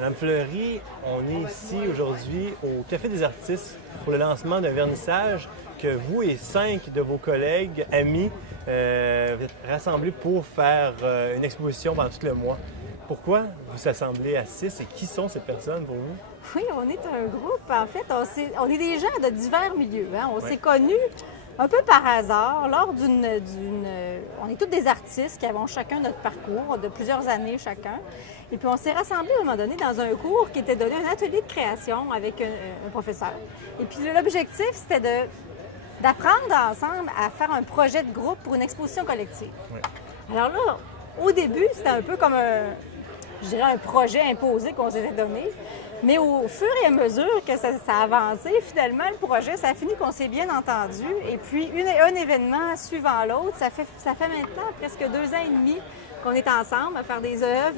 Madame Fleury, on est ici aujourd'hui au Café des artistes pour le lancement d'un vernissage que vous et 5 de vos collègues, amis, vous êtes rassemblés pour faire une exposition pendant tout le mois. Pourquoi vous assemblez à 6 et qui sont ces personnes pour vous? Oui, on est un groupe. En fait, on est des gens de divers milieux. Hein? On s'est connus un peu par hasard lors d'une... On est tous des artistes qui avons chacun notre parcours de plusieurs années chacun. Et puis on s'est rassemblés à un moment donné dans un cours qui était donné, un atelier de création avec un professeur. Et puis l'objectif, c'était d'apprendre ensemble à faire un projet de groupe pour une exposition collective. Oui. Alors là, au début, c'était un peu comme un projet imposé qu'on s'était donné. Mais au fur et à mesure que ça a avancé, finalement, le projet, ça a fini qu'on s'est bien entendu. Et puis, un événement suivant l'autre, ça fait maintenant presque 2 ans et demi qu'on est ensemble à faire des œuvres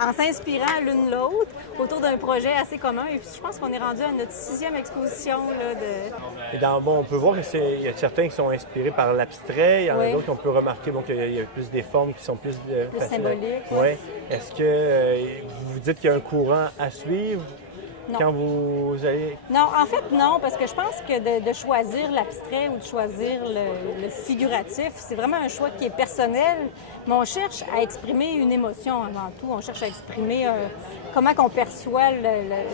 en s'inspirant l'une l'autre autour d'un projet assez commun. Et puis, je pense qu'on est rendu à notre 6e exposition. Là, Et on peut voir qu'il y a certains qui sont inspirés par l'abstrait, il y en a d'autres qu'on peut remarquer qu'il y a plus des formes qui sont plus symboliques. Oui. Est-ce que vous dites qu'il y a un courant à suivre? Non. Quand vous allez... Non, en fait, non, parce que je pense que de choisir l'abstrait ou de choisir le figuratif, c'est vraiment un choix qui est personnel, mais on cherche à exprimer une émotion avant tout. On cherche à exprimer comment on perçoit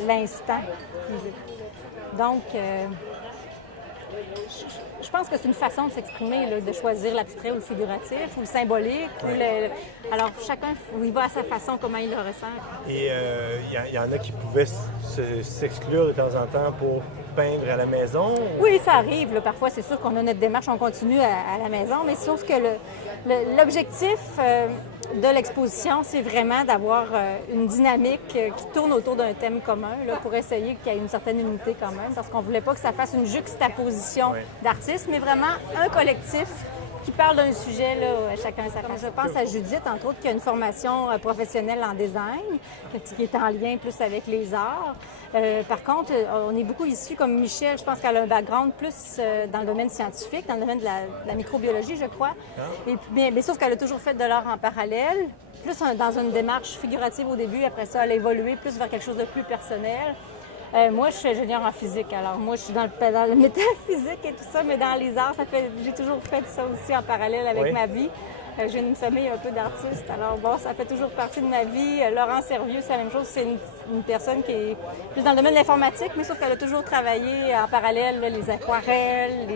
l'instant. Donc, je pense que c'est une façon de s'exprimer, là, de choisir l'abstrait ou le figuratif ou le symbolique. Alors, chacun, il va à sa façon, comment il le ressent. Et il y en a qui pouvaient s'exclure de temps en temps pour peindre à la maison? Oui, ça arrive. Là. Parfois, c'est sûr qu'on a notre démarche, on continue à la maison, mais sauf que l'objectif de l'exposition, c'est vraiment d'avoir une dynamique qui tourne autour d'un thème commun là, pour essayer qu'il y ait une certaine unité quand même, parce qu'on ne voulait pas que ça fasse une juxtaposition d'artistes, mais vraiment un collectif qui parle d'un sujet, là, chacun sa façon. Je pense à Judith, entre autres, qui a une formation professionnelle en design, qui est en lien plus avec les arts. Par contre, on est beaucoup issus, comme Michel, je pense qu'elle a un background plus dans le domaine scientifique, dans le domaine de la microbiologie, je crois. Et puis, mais sauf qu'elle a toujours fait de l'art en parallèle, plus dans une démarche figurative au début. Après ça, elle a évolué plus vers quelque chose de plus personnel. Moi, je suis ingénieure en physique, alors moi, je suis dans le métaphysique et tout ça, mais dans les arts, j'ai toujours fait ça aussi en parallèle avec ma vie. J'ai une famille un peu d'artistes, alors bon, ça fait toujours partie de ma vie. Laurent Servieux, c'est la même chose, c'est une personne qui est plus dans le domaine de l'informatique, mais sauf qu'elle a toujours travaillé en parallèle, là, les aquarelles,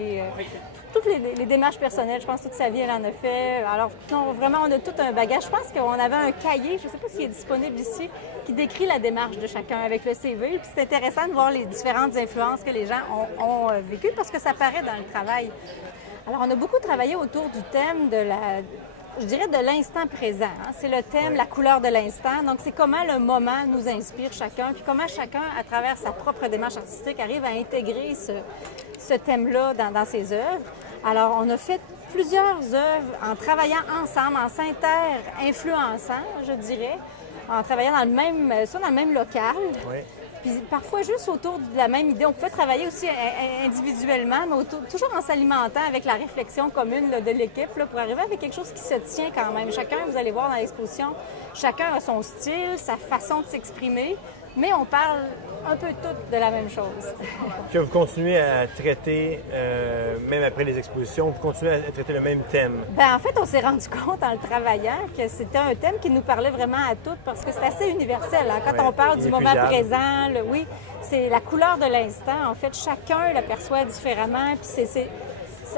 toutes les démarches personnelles. Je pense que toute sa vie, elle en a fait. Alors, non, vraiment, on a tout un bagage. Je pense qu'on avait un cahier, je ne sais pas s'il est disponible ici, qui décrit la démarche de chacun avec le CV. Puis c'est intéressant de voir les différentes influences que les gens ont vécues parce que ça paraît dans le travail. Alors, on a beaucoup travaillé autour du thème de l'instant présent. Hein. C'est le thème, la couleur de l'instant. Donc, c'est comment le moment nous inspire chacun, puis comment chacun, à travers sa propre démarche artistique, arrive à intégrer ce thème-là dans ses œuvres. Alors, on a fait plusieurs œuvres en travaillant ensemble, en s'inter-influençant, je dirais, en travaillant dans le même local. Oui. Puis parfois juste autour de la même idée. On pouvait travailler aussi individuellement, mais toujours en s'alimentant avec la réflexion commune là, de l'équipe là, pour arriver avec quelque chose qui se tient quand même. Chacun, vous allez voir dans l'exposition, chacun a son style, sa façon de s'exprimer, mais on parle un peu toutes de la même chose. Que vous continuez à traiter, même après les expositions, vous continuez à traiter le même thème? Bien, en fait, on s'est rendu compte en le travaillant que c'était un thème qui nous parlait vraiment à toutes parce que c'est assez universel. Hein? Quand on parle du moment présent, oui, c'est la couleur de l'instant. En fait, chacun l'aperçoit différemment. Puis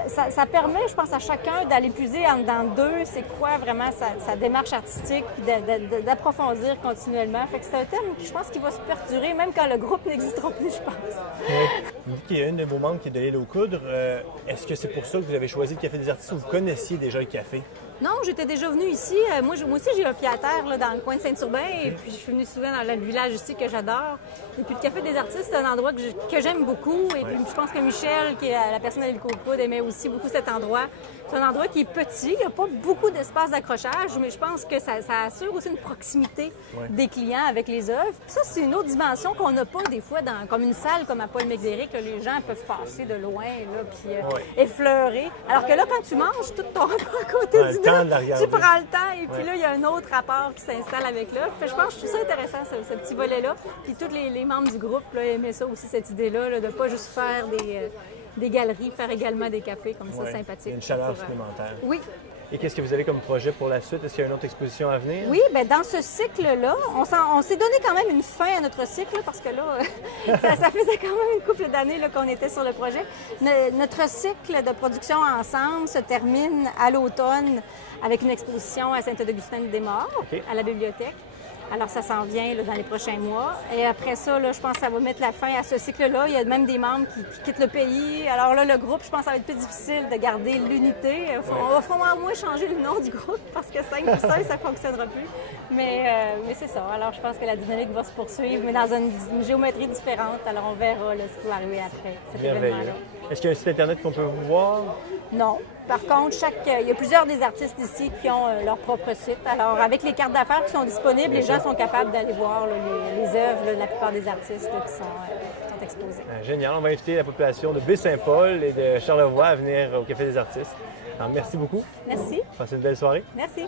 ça permet, je pense, à chacun d'aller puiser dans deux, c'est quoi vraiment sa démarche artistique, puis d'approfondir continuellement. Fait que c'est un thème qui, je pense, qui va se perdurer, même quand le groupe n'existera plus, je pense. Vous dites qu'il y a une de vos membres qui est de l'île aux Coudres. Est-ce que c'est pour ça que vous avez choisi le Café des artistes ou vous connaissiez déjà le café? Non, j'étais déjà venue ici. Moi aussi, j'ai un pied à terre là, dans le coin de Saint-Urbain. Et puis, je suis venue souvent dans le village ici que j'adore. Et puis, le Café des artistes, c'est un endroit que j'aime beaucoup. Et puis, je pense que Michel, qui est la personne de l'île aux Coudres, aimait aussi beaucoup cet endroit. C'est un endroit qui est petit. Il n'y a pas beaucoup d'espace d'accrochage, mais je pense que ça assure aussi une proximité des clients avec les œuvres. Puis ça, c'est une autre dimension qu'on n'a pas des fois comme une salle comme à Paul McDerrick. Là, les gens peuvent passer de loin là, puis effleurer. Alors que là, quand tu manges, tout ton repas à côté du temps de la regarder. Tu prends le temps et puis Ouais. là, il y a un autre rapport qui s'installe avec l'œuvre. Fait que je pense que je trouve ça intéressant, ce petit volet-là. Puis tous les membres du groupe là, aimaient ça aussi, cette idée-là, là, de ne pas juste faire des galeries, faire également des cafés comme ça, Ouais. sympathiques. Il y a une chaleur Pour, supplémentaire. Oui, Et qu'est-ce que vous avez comme projet pour la suite? Est-ce qu'il y a une autre exposition à venir? oui, bien dans ce cycle-là, on s'est donné quand même une fin à notre cycle parce que là, ça faisait quand même une couple d'années là, qu'on était sur le projet. Notre cycle de production ensemble se termine à l'automne avec une exposition à Sainte-Augustine-des-Morts, OK. à la bibliothèque. Alors, ça s'en vient là, dans les prochains mois. Et après ça, là, je pense que ça va mettre la fin à ce cycle-là. Il y a même des membres qui quittent le pays. Alors là, le groupe, je pense que ça va être plus difficile de garder l'unité. On va probablement moins changer le nom du groupe parce que 5 plus 5, ça ne fonctionnera plus. Mais c'est ça. Alors, je pense que la dynamique va se poursuivre, mais dans une géométrie différente. Alors, on verra là, ce qui va arriver après cet Merveilleux. événement-là. Est-ce qu'il y a un site Internet qu'on peut vous voir? Non. Par contre, il y a plusieurs des artistes ici qui ont leur propre site. Alors, avec les cartes d'affaires qui sont disponibles, les gens sont capables d'aller voir là, les œuvres là, de la plupart des artistes là, qui sont exposés. Génial. On va inviter la population de Baie-Saint-Paul et de Charlevoix à venir au Café des artistes. Alors, merci beaucoup. Merci. Passez une belle soirée. Merci.